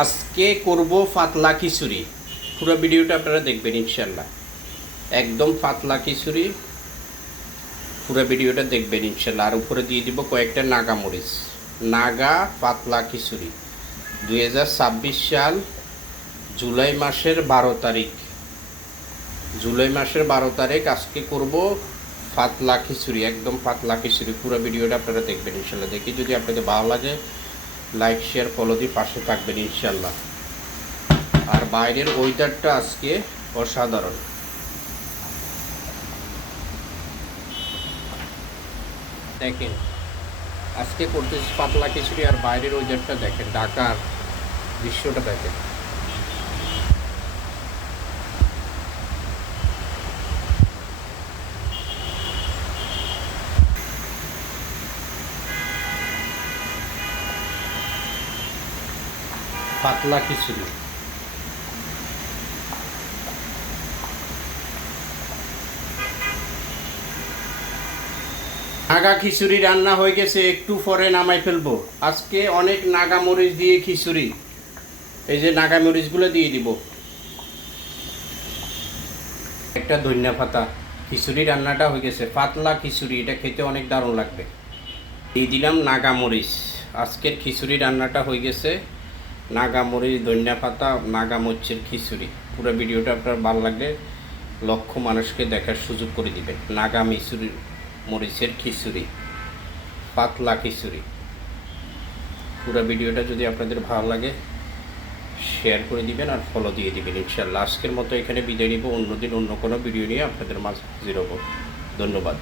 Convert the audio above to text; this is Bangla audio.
আজকে করব পাতলা খিচুড়ি। পুরো ভিডিওটা আপনারা দেখবেন ইনশাল্লাহ। একদম পাতলা খিচুড়ি, পুরো ভিডিওটা দেখবেন ইনশাল্লাহ। আর উপরে দিয়ে দিব কয়েকটা নাগা মরিচ। নাগা পাতলা খিচুড়ি 2026 সাল জুলাই মাসের 12 তারিখ। জুলাই মাসের 12 তারিখ আজকে করব পাতলা খিচুড়ি, একদম পাতলা খিচুড়ি। পুরো ভিডিওটা আপনারা দেখবেন ইনশাল্লাহ। দেখি যদি আপনাদের ভালো লাগে লাইক শেয়ার ফলো দিয়ে পাশে থাকবেন ইনশাল্লাহ। আর বাইরের ওয়েদারটা আজকে অসাধারণ। দেখেন আজকে করতেছি পাতলা খিচুড়ি, আর বাইরের ওয়েদারটা দেখেন, ঢাকার দৃশ্যটা দেখেন। পাতলা খিচুড়ি নাগা খিচুড়ি রান্না হয়ে গেছে, একটু পরে নামাই ফেলবো। আজকে অনেক নাগা মরিচ দিয়ে খিচুড়ি। এই যে নাগা মরিচগুলো দিয়ে দিব, একটা ধনিয়া পাতা। খিচুড়ি রান্নাটা হয়ে গেছে, পাতলা খিচুড়ি, এটা খেতে অনেক দারুণ লাগবে। দিয়ে দিলাম নাগা মরিচ। আজকের খিচুড়ি রান্নাটা হয়ে গেছে, নাগা মরিচ, ধনিয়া পাতা, নাগা মরিচের খিচুড়ি। পুরো ভিডিওটা আপনার ভালো লাগলে লক্ষ মানুষকে দেখার সুযোগ করে দিবেন। নাগা মরিচের খিচুড়ি, পাতলা খিচুড়ি। পুরো ভিডিওটা যদি আপনাদের ভালো লাগে শেয়ার করে দিবেন আর ফলো দিয়ে দিবেন ইনশাআল্লাহ। আজকের মতো এখানে বিদায় নিব, অন্যদিন অন্য কোনো ভিডিও নিয়ে আপনাদের মাঝে হাজির হব। ধন্যবাদ।